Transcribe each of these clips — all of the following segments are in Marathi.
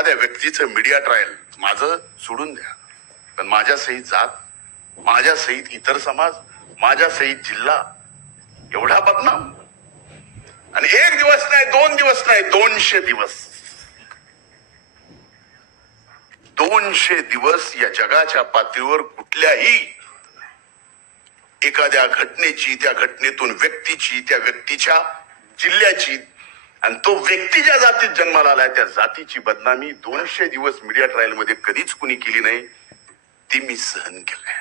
एखाद्या व्यक्तीचं मीडिया ट्रायल माझं सोडून द्या, पण माझ्या सहित जात, माझ्या सहित इतर समाज, माझ्या सहित जिल्हा एवढा बदनाम. आणि एक दिवस नाही, 2 दिवस नाही, 200 दिवस, 200 दिवस या जगाच्या पातळीवर कुठल्याही एखाद्या घटनेची, त्या घटनेतून व्यक्तीची, त्या व्यक्तीच्या जिल्ह्याची आणि तो व्यक्ती ज्या जातीत जन्माला आलाय त्या जातीची बदनामी 200 दिवस मीडिया ट्रायल मध्ये कधीच कुणी केली नाही, ती मी सहन केलंय.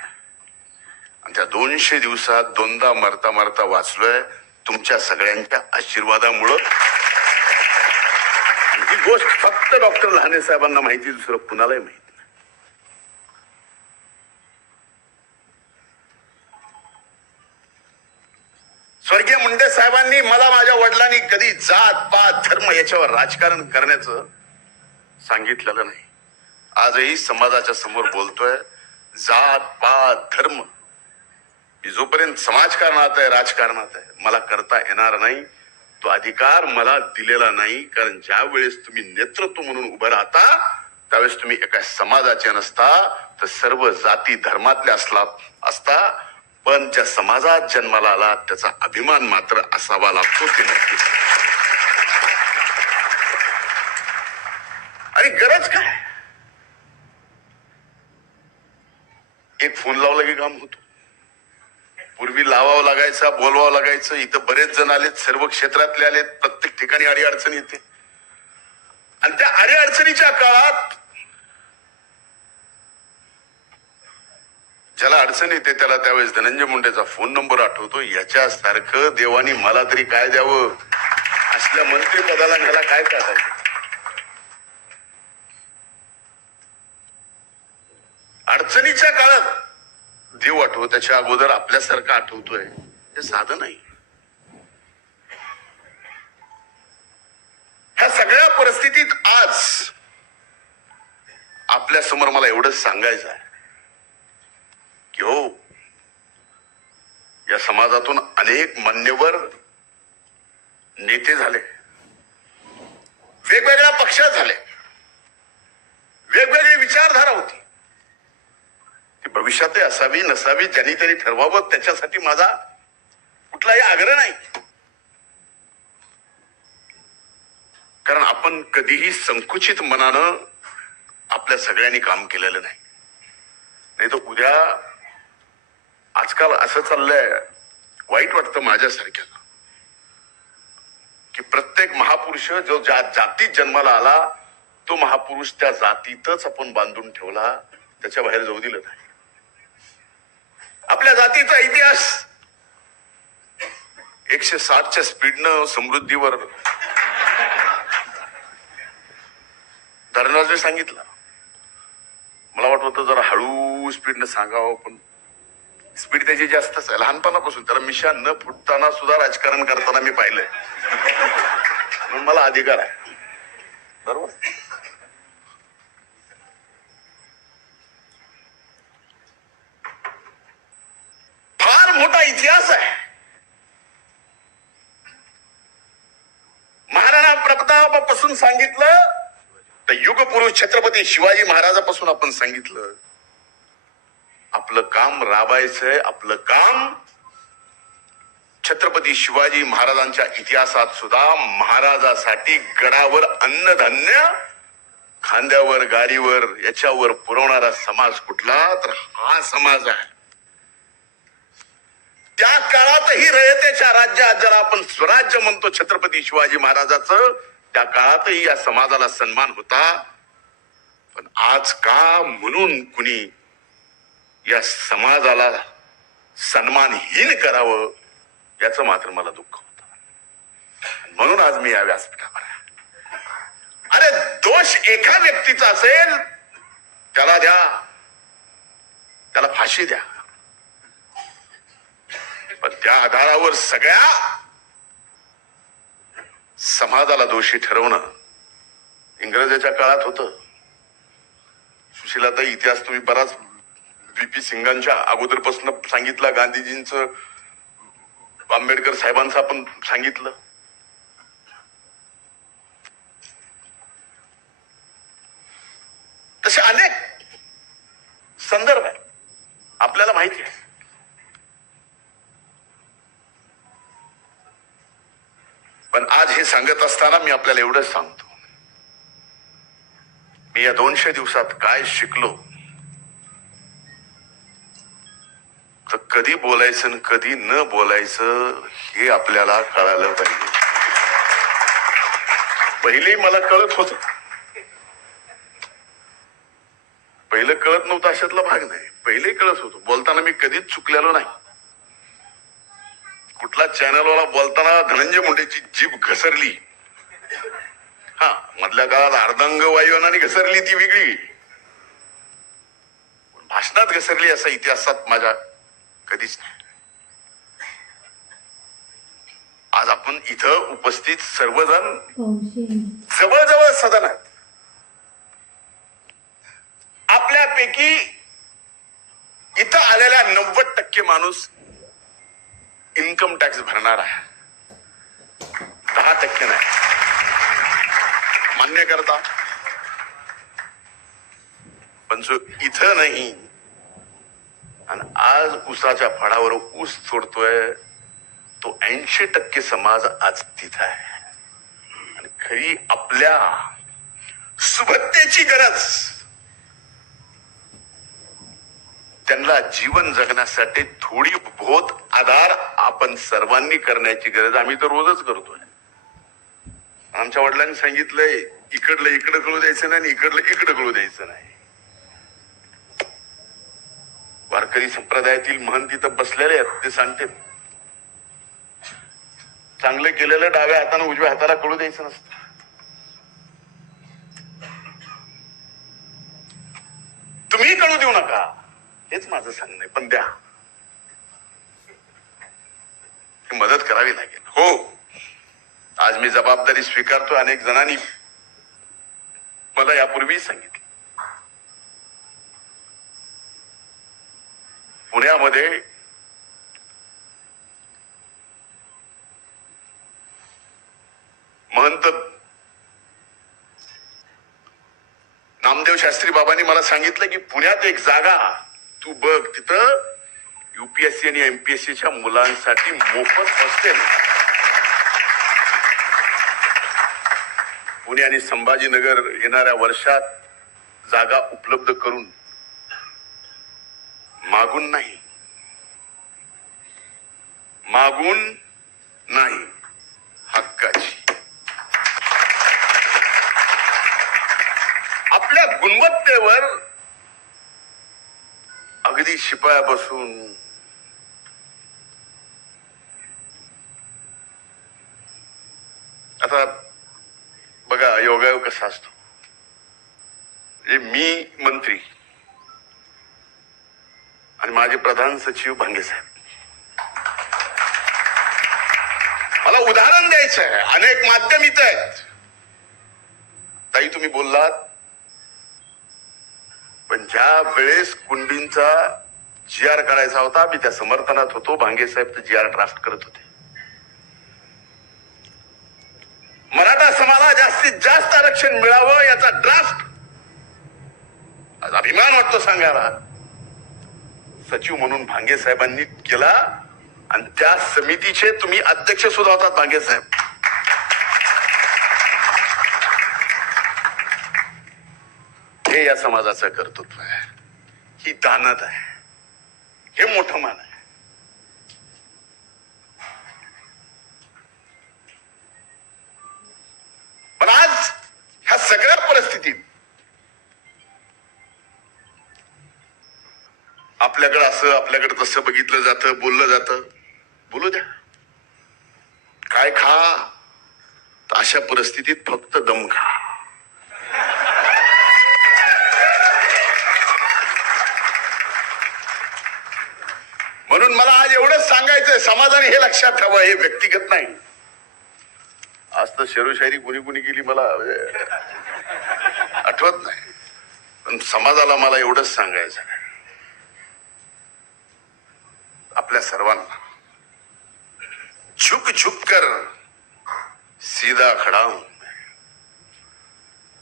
आणि त्या 200 दिवसात 2दा मरता मरता वाचलोय तुमच्या सगळ्यांच्या आशीर्वादामुळं. ही गोष्ट फक्त डॉक्टर लहाने साहेबांना माहिती, दुसरं कुणालाही माहिती. स्वर्गीय मुंडे साहेबांनी मला, माझ्या वडिलांनी कधी जात पात धर्म याच्यावर राजकारण करण्याचं सांगितलेलं नाही. आजही समाजाच्या समोर बोलतोय, जात पात धर्म जोपर्यंत समाजकारणात आहे, राजकारणात आहे, मला करता येणार नाही. तो अधिकार मला दिलेला नाही. कारण ज्या वेळेस तुम्ही नेतृत्व म्हणून उभं राहता त्यावेळेस तुम्ही एका समाजाचे नसता, तर सर्व जाती धर्मातले असता. पण ज्या समाजात जन्माला आला त्याचा अभिमान मात्र असावा लागतो, ते नक्कीच. आणि गरज काय, एक फोन लावला की काम होतो. पूर्वी लावावं लागायचा, बोलवावं लागायचं. इथं बरेच जण आलेत, सर्व क्षेत्रातले आलेत, प्रत्येक ठिकाणी अडीअडचण येते. आणि त्या अडीअडचणीच्या काळात ज्याला अडचण येते त्याला त्यावेळेस धनंजय मुंडेचा फोन नंबर आठवतो. याच्यासारखं देवानी मला तरी काय द्यावं, असल्या मंत्रिपदाला ह्याला काय टाकायचं. अडचणीच्या काळात देव आठवतो, त्याच्या अगोदर आपल्यासारखं आठवतोय, हे साधं नाही. ह्या सगळ्या परिस्थितीत आज आपल्या समोर मला एवढंच सांगायचं आहे की हो, या समाजातून अनेक मान्यवर नेते झाले, वेगवेगळ्या पक्षात झाले, वेगवेगळी विचारधारा होती. ती भविष्यातही असावी नसावी ज्यांनी तरी ठरवावं, त्याच्यासाठी माझा कुठलाही आग्रह नाही. कारण आपण कधीही संकुचित मनानं आपल्या सगळ्यांनी काम केलेलं नाही. नाही तर उद्या, आजकाल असं चाललंय, वाईट वाटतं माझ्यासारख्याला, की प्रत्येक महापुरुष जो ज्या जातीत जन्माला आला तो महापुरुष त्या जातीतच आपण बांधून ठेवला, त्याच्या बाहेर जाऊ दिलं नाही. आपल्या जातीचा इतिहास 160च्या स्पीडनं समृद्धीवर धर्मराजने सांगितलं. मला वाटत होतं जरा हळू स्पीडनं सांगावं, पण स्पीड त्याची जास्तच आहे. लहानपणापासून त्याला मिशा न फुटताना सुद्धा राजकारण करताना मी पाहिलंय, म्हणून मला अधिकार आहे. बरोबर. फार मोठा इतिहास आहे. महाराणा प्रतापापासून सांगितलं तर युगपुरुष छत्रपती शिवाजी महाराजापासून आपण सांगितलं. आपलं काम राबायचंय, आपलं काम छत्रपती शिवाजी महाराजांच्या इतिहासात सुद्धा महाराजासाठी गडावर अन्नधान्य, खांद्यावर गाडीवर याच्यावर पुरवणारा समाज कुठला, तर हा समाज आहे. त्या काळातही रयतेच्या राज्यात, ज्याला आपण स्वराज्य म्हणतो छत्रपती शिवाजी महाराजाचं, त्या काळातही या समाजाला सन्मान होता. पण आज का म्हणून कुणी या समाजाला सन्मानहीन करावं याचं मात्र मला दुःख होतं. म्हणून आज मी या व्यासपीठावर आहे. अरे दोष एका व्यक्तीचा असेल त्याला द्या, त्याला फाशी द्या, पण त्या आधारावर सगळ्या समाजाला दोषी ठरवणं इंग्रजाच्या काळात होतं. सुशीलाताई, इतिहास तुम्ही बराच व्हीपी सिंगांच्या अगोदरपासून सांगितलं, गांधीजींचं, आंबेडकर साहेबांचं आपण सांगितलं. आपल्याला माहिती आहे. पण आज हे सांगत असताना मी आपल्याला एवढंच सांगतो, मी या 200 दिवसात काय शिकलो, तर कधी बोलायचं आणि कधी न बोलायचं हे आपल्याला कळालं पाहिजे. पहिले मला कळत होत, पहिलं कळत नव्हतं अशातला भाग नाही. पहिले कळत होतो, बोलताना मी कधीच चुकलेलो नाही. कुठला चॅनलवाला बोलताना धनंजय मुंडेची जीभ घसरली, हा मधल्या काळात अर्धांग वायुनाने घसरली ती वेगळी, भाषणात घसरली असा इतिहासात माझ्या कधीच नाही. आज आपण इथं उपस्थित सर्वजण जवळजवळ सदन आहेत. आपल्यापैकी इथं आलेल्या 90% माणूस इन्कम टॅक्स भरणार आहे, 10% नाही. मान्य करता? पण जो इथं नाही आणि आज ऊसाच्या फळावर ऊस तोडतोय, तो 80% समाज आज तिथं आहे. आणि खरी आपल्या सुबत्तेची गरज, त्यांना जीवन जगण्यासाठी थोडी बहुत आधार आपण सर्वांनी करण्याची गरज आम्ही तर रोजच करतोय. आमच्या वडिलांनी सांगितलंय, इकडलं इकडं कळू द्यायचं नाही आणि इकडलं इकडं कळू द्यायचं नाही. वारकरी संप्रदायातील महंत तिथं बसलेले आहेत, ते सांगते चांगलं केलेलं डाव्या हाताने उजव्या हाताला कळू द्यायचं नसतं. तुम्ही कळू देऊ नका, हेच माझं सांगणं आहे. पण द्या, मदत करावी लागेल. हो, आज मी जबाबदारी स्वीकारतो. अनेक जणांनी मला यापूर्वी सांगितलं, पुण्यामध्ये महंत नामदेव शास्त्री बाबांनी मला सांगितलं की पुण्यात एक जागा तू बघ, तिथं UPSC आणि MPSCच्या मुलांसाठी मोफत हॉस्टेल. पुणे आणि संभाजीनगर येणाऱ्या वर्षात जागा उपलब्ध करून, मागून नाही, मागून नाही, हक्काची. आपल्या गुणवत्तेवर अगदी शिपायापासून आता बघा योगायोग कसा असतो. मी मंत्री आणि माझे प्रधान सचिव भांगे साहेब, मला उदाहरण द्यायचं आहे. अनेक माध्यम इथं आहेत. ताई तुम्ही बोललात, पण ज्या वेळेस कुंडींचा GR काढायचा होता, मी त्या समर्थनात होतो. भांगे साहेब तर GR ड्राफ्ट करत होते. मराठा समाजाला जास्तीत जास्त आरक्षण मिळावं याचा ड्राफ्ट, आज अभिमान वाटतो सांगायला, सचिव म्हणून भांगे साहेबांनी केला. आणि त्या समितीचे तुम्ही अध्यक्ष सुद्धा होतात भांगे साहेब. हे या समाजाचं कर्तृत्व आहे, ही दानत आहे, हे मोठं मान आहे. पण आज ह्या सगळ्या परिस्थितीत आपल्याकडे असं आपल्याकडे तसं बघितलं जातं, बोललं जातं. बोलू द्या, काय खा, तर अशा परिस्थितीत फक्त दम खा. म्हणून मला आज एवढंच सांगायचंय, समाजाने हे लक्षात ठेवा, हे व्यक्तिगत नाही. आज तर शेरोशायरी कुणी कुणी केली मला आठवत नाही, पण समाजाला मला एवढंच सांगायचं आहे, आपल्या सर्वांना झुक झुक कर सीधा खड़ा हूं मैं,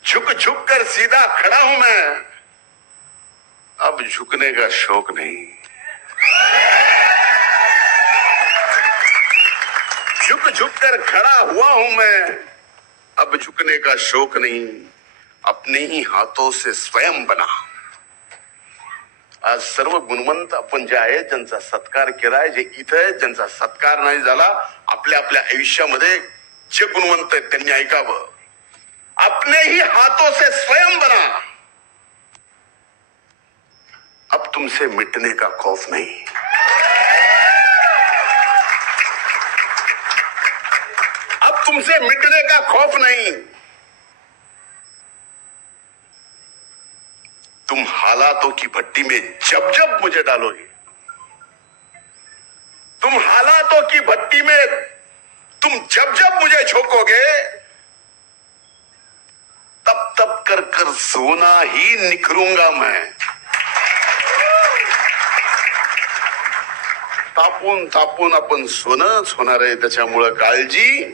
झुक झुक कर सीधा खड़ा हूं मैं, अब झुकने का शौक नहीं. कर खड़ा हुआ हूं मैं, अब झुकने का शौक नहीं, अपने ही हाथों से स्वयं बना. आज सर्व गुणवंत आपण जे आहेत, ज्यांचा सत्कार केलाय, जे इथं आहे, ज्यांचा सत्कार नाही झाला, आपल्या आपल्या आयुष्यामध्ये जे गुणवंत आहेत त्यांनी ऐकावं. अपने ही हाथों से स्वयं बना. अब तुमसे मिटने का खौफ नहीं. अब तुमसे मिटने का खौफ नहीं. तुम हालातों की भट्टी में जब जब मुझे डालोगे, तुम हालातों की भट्टी में तुम जब जब मुझे झोंकोगे, तब तब कर कर सोना ही निखरूंगा मैं. तापून तापून आपण सोनच होणार आहे. त्याच्यामुळं काळजी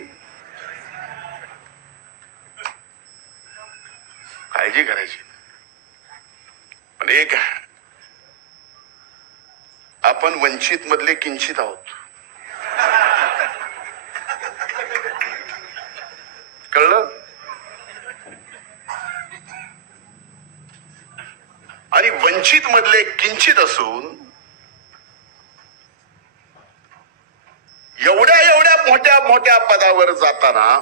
करायची. पण एक आपण वंचित मधले किंचित आहोत. कळलं? आणि वंचित मधले किंचित असून एवढ्या एवढ्या मोठ्या मोठ्या पदावर जाताना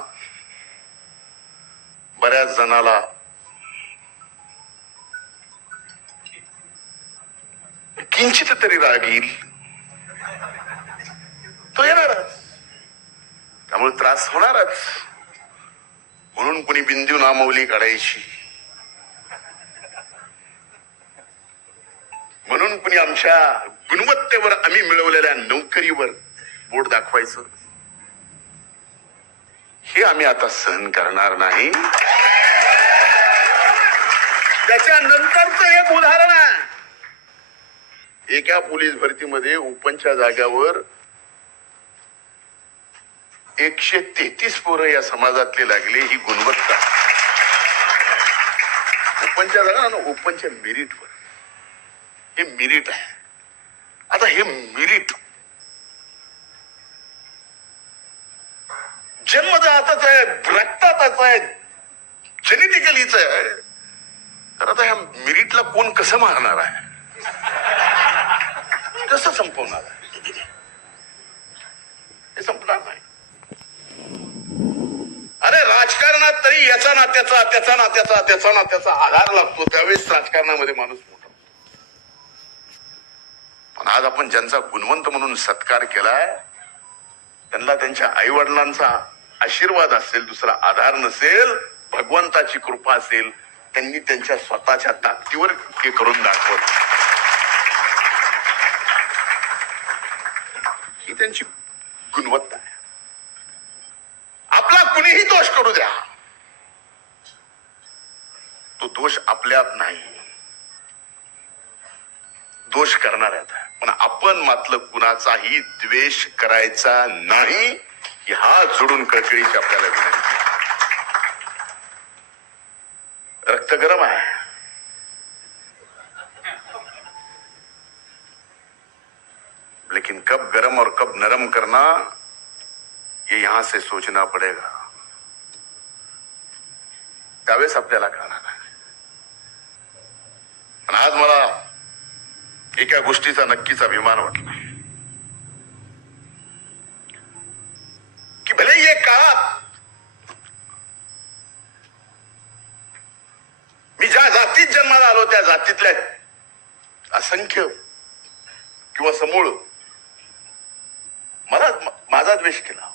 बऱ्याच जणाला किंचित तरी राग येईल. तो येणारच, त्यामुळे त्रास होणारच. म्हणून कुणी बिंदू नामवली काढायची, म्हणून कुणी आमच्या गुणवत्तेवर, आम्ही मिळवलेल्या नोकरीवर बोट दाखवायचं. हे आम्ही आता सहन करणार नाही. त्याच्यानंतरच एक उदाहरण आहे. एका पोलीस भरतीमध्ये ओपनच्या जाग्यावर 133 पोरं या समाजातले लागले. ही गुणवत्ता ओपनच्या जागा ना, ओपनच्या मेरिटवर. हे मेरिट आहे. आता हे मेरिट जन्मजातच आहे, रक्तातच आहे, जेनेटिकलीच आहे. तर आता ह्या मेरिटला कोण कसं मारणार आहे, कसं संपवणार आहे? हे संपणार नाही. अरे राजकारणात तरी याचा ना त्याचा, त्याचा ना त्याचा, त्याचा ना त्याचा आधार लागतो. त्यावेळेस राजकारणामध्ये माणूस मोठा. पण आज आपण ज्यांचा गुणवंत म्हणून सत्कार केलाय, त्यांना त्यांच्या आई वडिलांचा आशीर्वाद असेल, दुसरा आधार नसेल, भगवंताची कृपा असेल. त्यांनी त्यांच्या स्वतःच्या ताकदीवर हे करून दाखवलं. ही त्यांची गुणवत्ता आहे. आपला कुणीही दोष करू द्या, तो दोष आपल्यात नाही, दोष करणाऱ्यात. पण आपण मात्र कुणाचाही द्वेष करायचा नाही. ही हात जोडून कळकळीची आपल्याला विनंती. रक्त गरम आहे. लेकिन कब गरम और कब नरम करना, ये यहां से सोचना पड़ेगा. त्यावेळेस आपल्याला कळणार आहे. पण आज मला एका गोष्टीचा नक्कीच अभिमान वाटला की भले ये काळात मी ज्या जातीत जन्माला आलो, त्या जातीतल्या असंख्य किंवा समूळ मला माझा द्वेष केला.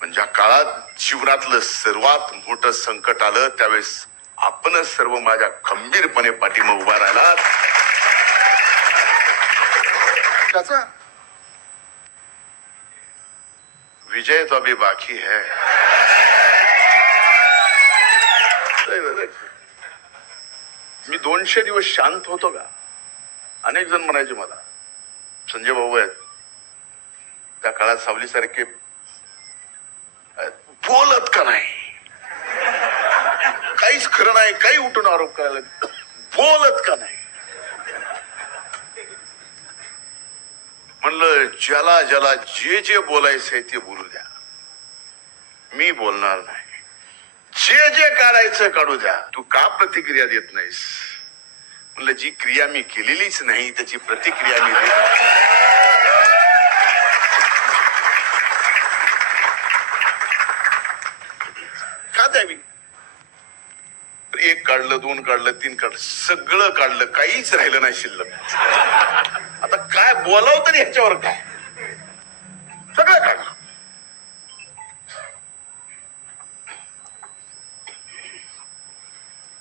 पण ज्या काळात जीवनातलं सर्वात मोठं संकट आलं, त्यावेळेस आपणच सर्व माझ्या खंबीरपणे पाठीमागे उभा राहिलात. त्याचा विजय तो अभी बाकी है. मी 200 दिवस शांत होतो का? अनेक जण म्हणायचे मला, संजय भाऊ आहेत त्या काळात सावलीसारखे बोलत का नाही, काहीच खरं नाही, काही उठून आरोप करायला बोलत का नाही. म्हणलं ज्याला ज्याला जे जे बोलायचंय ते बोलू द्या, मी बोलणार नाही. जे जे काढायचं काढू द्या. तू का प्रतिक्रिया देत नाहीस? म्हणलं जी क्रिया मी केलेलीच नाही त्याची प्रतिक्रिया मी देत. का द्यावी? एक काढलं, दोन काढलं, तीन काढलं, सगळं काढलं, काहीच राहिलं नाही शिल्लक. आता काय बोलावं तरी ह्याच्यावर काय? सगळं काढलं.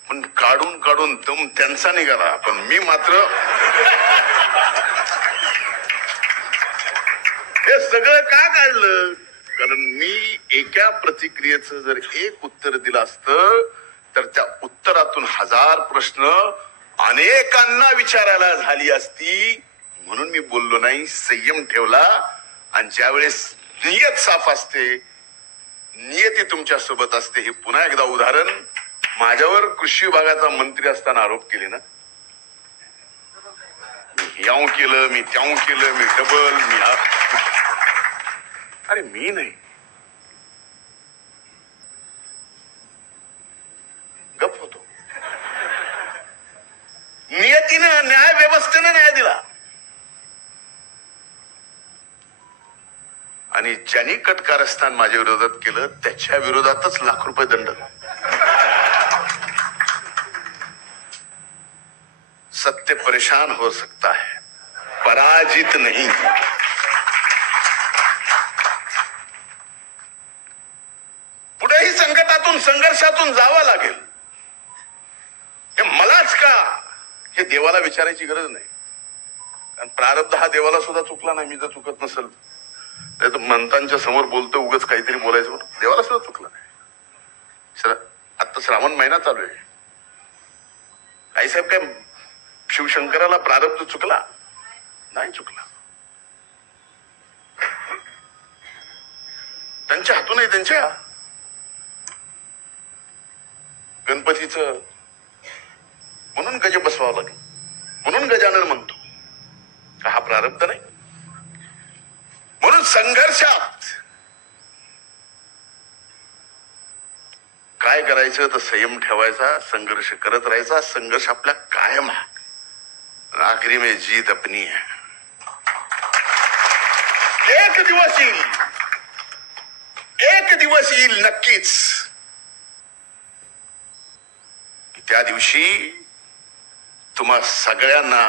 पण काढून काढून दम त्यांचा निघाला, पण मी मात्र हे सगळं का काढलं? कारण मी एका प्रतिक्रियेचं जर एक उत्तर दिलं असतं तर त्या उत्तरातून हजार प्रश्न अनेकांना विचारायला झाली असती. म्हणून मी बोललो नाही, संयम ठेवला. आणि ज्यावेळेस नियत साफ असते, नियती तुमच्या सोबत असते. हे पुन्हा एकदा उदाहरण. माझ्यावर कृषी विभागाचा मंत्री असताना आरोप केले ना, मी याऊ केलं, मी त्याऊ केलं, मी डबल, मी अरे मी नाही, गप होतो. नियतीनं, न्याय व्यवस्थेनं न्याय दिला. आणि ज्यांनी कटकारस्थान माझ्या विरोधात केलं त्याच्या विरोधातच ₹1,00,000 दंड. सत्य परेशान हो सकता है, पराजित नहीं. पुढेही संकटातून, संघर्षातून जावं लागेल. हे मलाच का, हे देवाला विचारायची गरज नाही. कारण प्रारब्ध हा देवाला सुद्धा चुकला नाही. मी जर चुकत नसेल तर मंतांच्या समोर बोलतो उगाच काहीतरी बोलायचं, देवाला सुद्धा चुकला नाही. आता श्रावण महिना चालू आहे. आई साहेब काय शिवशंकराला प्रारब्ध चुकला नाही? चुकला. त्यांच्या हातूनही त्यांच्या गणपतीचं म्हणून गज बसवावं लागेल. म्हणून गजानन म्हणतो का हा प्रारब्ध नाही? म्हणून संघर्षात काय करायचं तर संयम ठेवायचा, संघर्ष करत राहायचा. संघर्ष आपल्या कायम आहे. आखिरी में जीत अपनी है. एक दिवस येईल, एक दिवस येईल नक्कीच, त्या दिवशी तुम्हा सगळ्यांना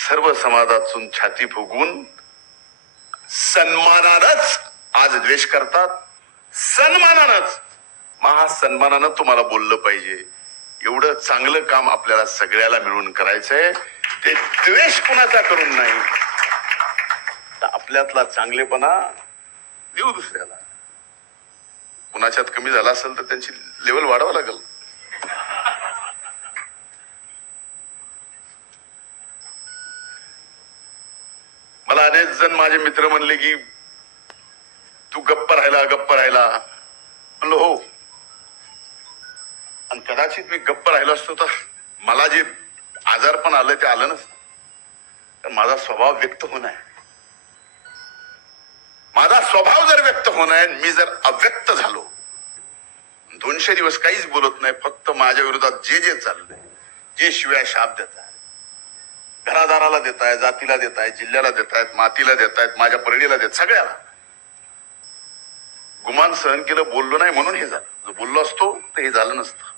सर्व समाजातून छाती फुगवून सन्मानानंच, आज द्वेष करतात, सन्मानानंच, महासन्मानानं तुम्हाला बोललं पाहिजे. एवढं चांगलं काम आपल्याला सगळ्याला मिळून करायचंय. ते द्वेष कुणाचा करून नाही, तर आपल्यातला चांगलेपणा देऊ दुसऱ्याला. कुणाच्यात कमी झाला असेल तर त्यांची लेवल वाढवावं लागेल. मला अनेक जण माझे मित्र म्हणले की तू गप्प राहिला, गप्प राहिला. म्हणलं हो, आणि कदाचित मी गप्प राहिलो असतो तर मला जे आजारपण आलं ते आलं नसतं. तर माझा स्वभाव व्यक्त होणं आहे. माझा स्वभाव जर व्यक्त होणं आहे, मी जर अव्यक्त झालो, 200 दिवस काहीच बोलत नाही, फक्त माझ्या विरोधात जे जे चाललंय, जे शिव्या शाप देत आहेत, घरादाराला देत आहेत, जातीला देत आहेत, जिल्ह्याला देत आहेत, मातीला देत आहेत, माझ्या परडीला देत, सगळ्याला गुमान सहन केलं, बोललो नाही म्हणून हे झालं. जर बोललो असतो तर हे झालं नसतं.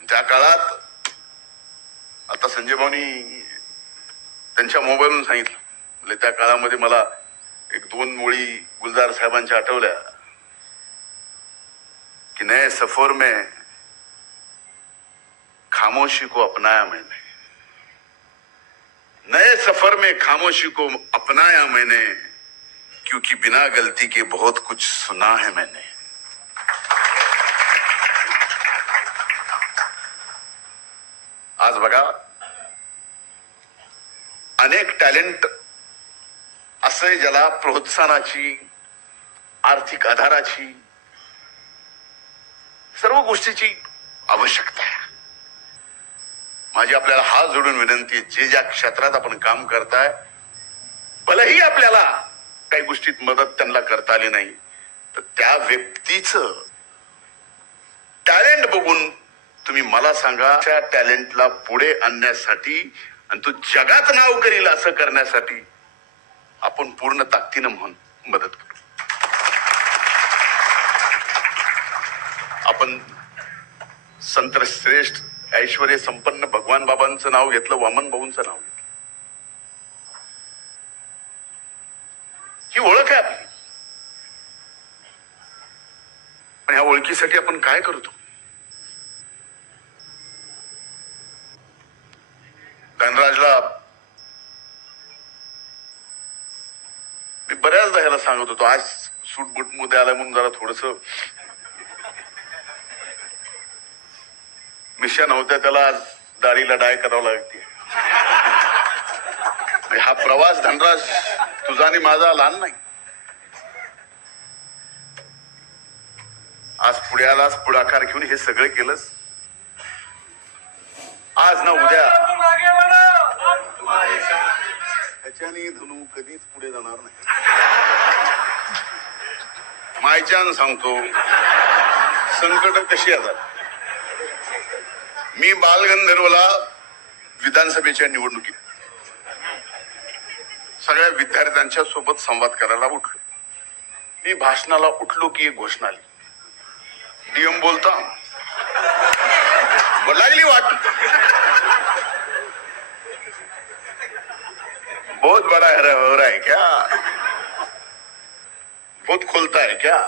त्या काळात आता संजय भाऊनी त्यांच्या मोबाईलवरून सांगितलं, म्हणजे त्या काळामध्ये मला 1-2 ओळी गुलजार साहेबांच्या आठवल्या कि नए सफर में खामोशी को अपनाया मैंने, नए सफर में खामोशी को अपनाया मैंने, क्योंकि बिना गलती के बहुत कुछ सुना है मैंने. आज बघा, अनेक टॅलेंट असे ज्याला प्रोत्साहनाची, आर्थिक आधाराची, सर्व गोष्टीची आवश्यकता आहे. माझी आपल्याला हात जोडून विनंती आहे, जे ज्या क्षेत्रात आपण काम करताय, भलेही आपल्याला काही गोष्टीत मदत त्यांना करता आली नाही, तर त्या व्यक्तीचं टॅलेंट बघून तुम्ही मला सांगा, त्या टॅलेंटला पुढे आणण्यासाठी आणि तो जगात नाव करील असं करण्यासाठी आपण पूर्ण ताकदीनं मदत करू. आपण संत श्रेष्ठ ऐश्वर्य संपन्न भगवान बाबांचं नाव घेतलं, वामन भाऊंचं नाव घेतलं. ही ओळख आहे आपली. पण ह्या ओळखीसाठी आपण काय करतो? धनराजला मी बऱ्याचदा ह्याला सांगत होतो, आज सूटबूट मध्ये आला म्हणून जरा थोडस मिशा नव्हत्या, त्याला आज दाढीला डाय करावं लागते. हा प्रवास धनराज तुझा आणि माझा लहान नाही. आज पुण्यालाच पुढाकार घेऊन हे सगळं केलंस. आज ना उद्या ह्याच्याने धनू कधीच पुढे जाणार नाही. मायच्यान सांगतो, संकट कशी येतात. मी बालगंधर्वला विधानसभेच्या निवडणुकीत सगळ्या विद्यार्थ्यांच्या सोबत संवाद करायला उठलो. मी भाषणाला उठलो की एक घोषणा आली, डीएम बोलता. लागली वाट, बहुत बड़ा है हो रहा है क्या, बहुत खोलता है क्या.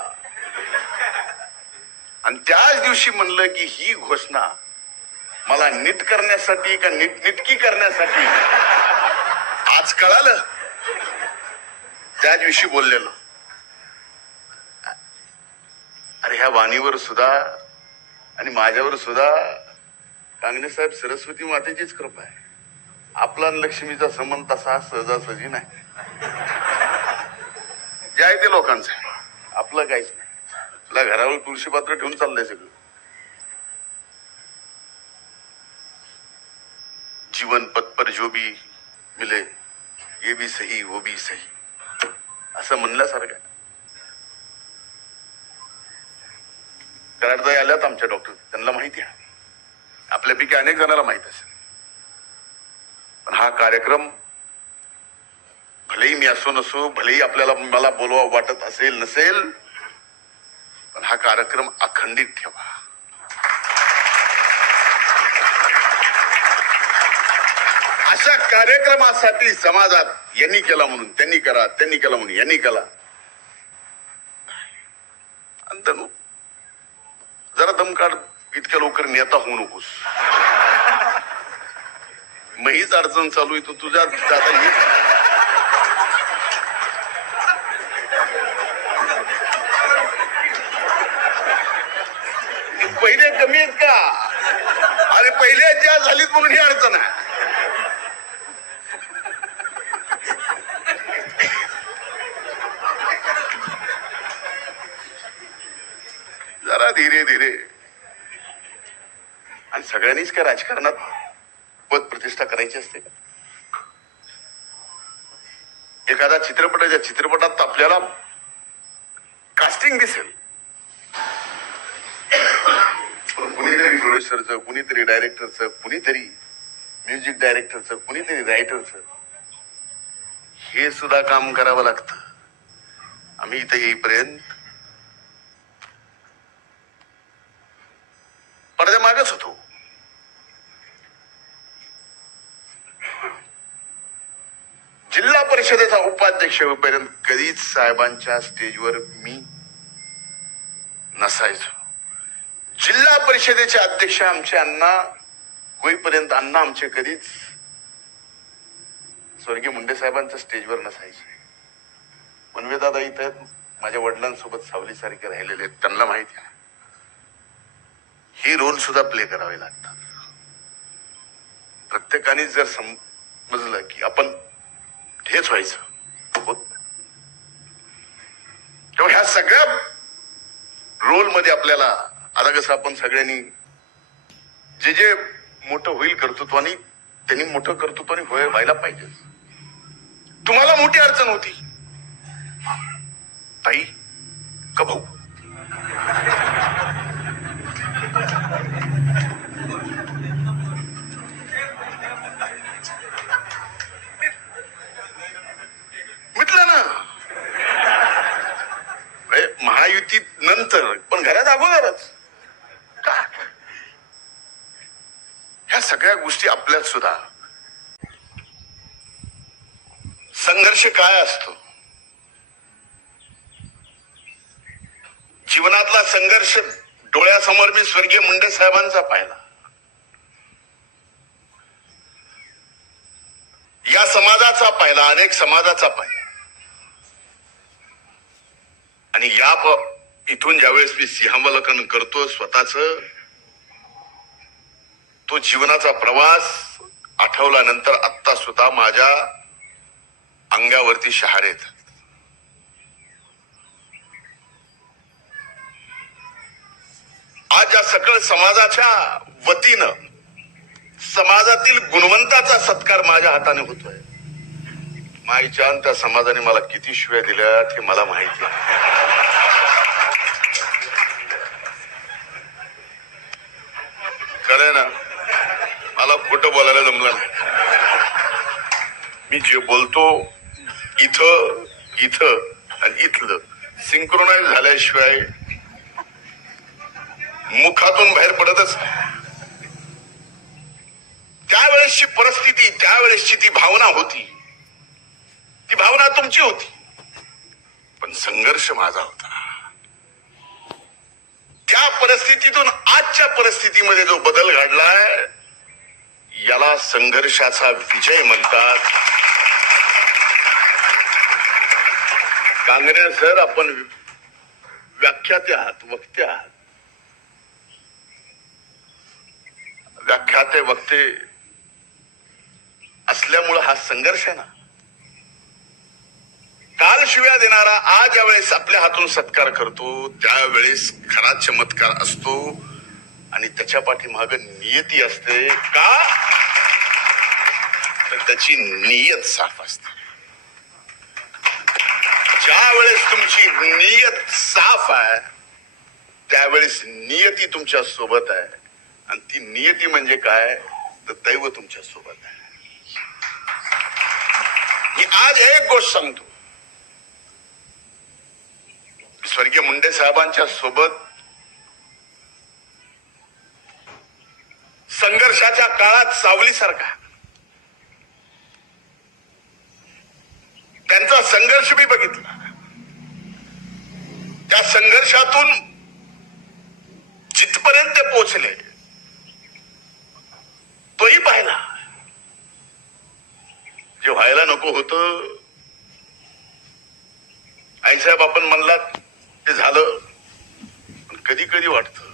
आणि त्याच दिवशी म्हणलं की ही घोषणा मला नीट करण्यासाठी का नीटकी करण्यासाठी, आज कळालं. त्या दिवशी बोललेलो, अरे ह्या वाणीवर सुद्धा आणि माझ्यावर सुद्धा कांगणे साहेब सरस्वती मातेचीच कृपा आहे. आपला लक्ष्मीचा संबंध तसा सहजासहजी नाही. जे आहे ते लोकांचं आहे, आपलं काहीच नाही. आपल्या घरावर तुळशी पात्र ठेवून चाललंय सगळं. जीवन पथ पर जो भी मिले ये भी सही वो भी सही असं म्हणल्यासारखं. कराडताई आल्यात आमच्या डॉक्टर, त्यांना माहिती आहे, आपल्यापैकी अनेक जणांना माहित असेल. पण हा कार्यक्रम भलेही मी असो नसो, भलेही आपल्याला मला बोलवा वाटत असेल नसेल, पण हा कार्यक्रम अखंडित ठेवा. अशा कार्यक्रमासाठी समाजात यांनी केला म्हणून त्यांनी करा, त्यांनी केला म्हणून यांनी केला. अंतनु जरा दम काढ, इतक्या लवकर नेता होऊ नकोस. महीच अडचण चालू आहे, तुझ्या दादा पहिले कमी आहेत का? अरे पहिले ज्या झालीत म्हणून ही अडचण आहे. जरा धीरे धीरे. आणि सगळ्यांनीच काय राजकारणात पद प्रतिष्ठा करायची असते का? एखादा चित्रपटाच्या चित्रपटात आपल्याला कास्टिंग दिसेल, कुणीतरी प्रोड्युसरचं, कुणीतरी डायरेक्टरचं, कुणीतरी म्युझिक डायरेक्टरचं, कुणीतरी रायटरचं, हे सुद्धा काम करावं लागतं. आम्ही इथे येईपर्यंत पडद्या मागच होतो. जिल्हा परिषदेचा उपाध्यक्ष होईपर्यंत कधीच साहेबांच्या स्टेजवर मी नसायचो. जिल्हा परिषदेचे अध्यक्ष आमचे अण्णा होईपर्यंत अण्णा आमचे कधीच स्वर्गीय मुंडे साहेबांच्या स्टेजवर नसायचे. मनवेदादा इथं माझ्या वडिलांसोबत सावलीसारखे राहिलेले आहेत, त्यांना माहिती आहे. ही रोल सुद्धा प्ले करावे लागतात. प्रत्येकाने जर समजलं की आपण हेच व्हायचं होत, तेव्हा ह्या सगळ्या रोल मध्ये आपल्याला आता कसं आपण सगळ्यांनी जे जे मोठं होईल कर्तृत्वानी, त्यांनी मोठं कर्तृत्वानी व्हायला पाहिजे. तुम्हाला मोठी अडचण होती ताई का भाऊ? म्हटलं ना महायुतीत नंतर, पण घरात अगोदरच का? ह्या सगळ्या गोष्टी आपल्यात सुद्धा. संघर्ष काय असतो? जीवनातला संघर्ष डोळ्यासमोर मी स्वर्गीय मुंडे साहेबांचा पाहिला. या समाजाचा पाहिला, अनेक समाजाचा पाहिला. आणि इथून ज्यावेळेस मी सिंहावलोकन करतो स्वतःच, तो जीवनाचा प्रवास आठवल्यानंतर आत्ता सुद्धा माझ्या अंगावरती शहारे येतात. आज या सकळ समाजाच्या वतीनं समाजातील गुणवंताचा सत्कार माझ्या हाताने होतोय. माईच्या आणि त्या समाजाने मला किती शिव्या दिल्यात हे मला माहिती आहे. खरंय ना, मला खोटं बोलायला जमलं नाही. मी जे बोलतो इथं आणि इथलं सिंक्रोनाइज झाल्याशिवाय मुखातून बाहेर पडतच नाही. त्यावेळेसची परिस्थिती, त्यावेळेसची ती भावना होती, ती भावना तुमची होती, पण संघर्ष माझा होता. त्या परिस्थितीतून आजच्या परिस्थितीमध्ये जो बदल घडलाय याला संघर्षाचा विजय म्हणतात. कांगणे सर, आपण व्याख्याते आहात, वक्ते आहात. व्याख्याते वक्ते असल्यामुळं हा संघर्ष आहे ना. काल शिव्या देणारा आज ज्यावेळेस आपल्या हातून सत्कार करतो त्यावेळेस खरा चमत्कार असतो. आणि त्याच्या पाठीमाग नियती असते का? तर त्याची नियत साफ असते. ज्या वेळेस तुमची नियत साफ आहे त्यावेळेस नियती तुमच्या सोबत आहे. आणि ती नियती म्हणजे काय? तर दैव तुमच्या सोबत आहे. मी आज एक गोष्ट सांगतो, स्वर्गीय मुंडे साहेबांच्या सोबत संघर्षाच्या काळात सावलीसारखा त्यांचा संघर्ष मी बघितला. त्या संघर्षातून जिथपर्यंत ते पोहोचले तोही पाहिला. जे व्हायला नको होतं, आईसाहेब आपण म्हणलात ते झालं. पण कधी कधी वाटतं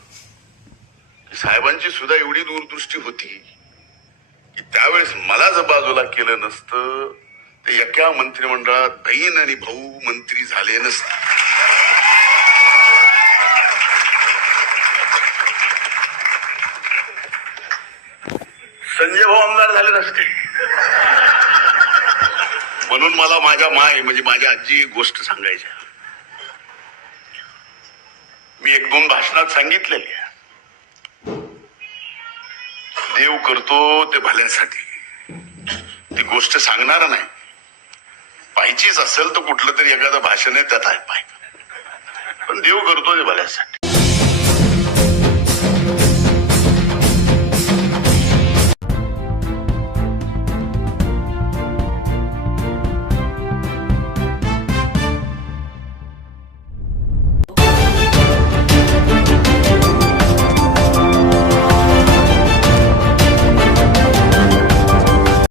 की साहेबांची सुद्धा एवढी दूरदृष्टी होती की त्यावेळेस मला जर बाजूला केलं नसतं ते एका मंत्रिमंडळात बहीण आणि भाऊ मंत्री झाले नसते. संजय भाऊ आमदार झाले नसते. म्हणून मला माझ्या माय म्हणजे माझ्या आजी एक गोष्ट सांगायची. मी एक दोन भाषणात सांगितलेली आहे, देव करतो ते भल्यासाठी. ती गोष्ट सांगणार नाही, पाहिजेच असेल तर कुठलं तरी एखादं भाषण आहे त्यात आहे पाहिजे, पण देव करतो ते भल्यासाठी.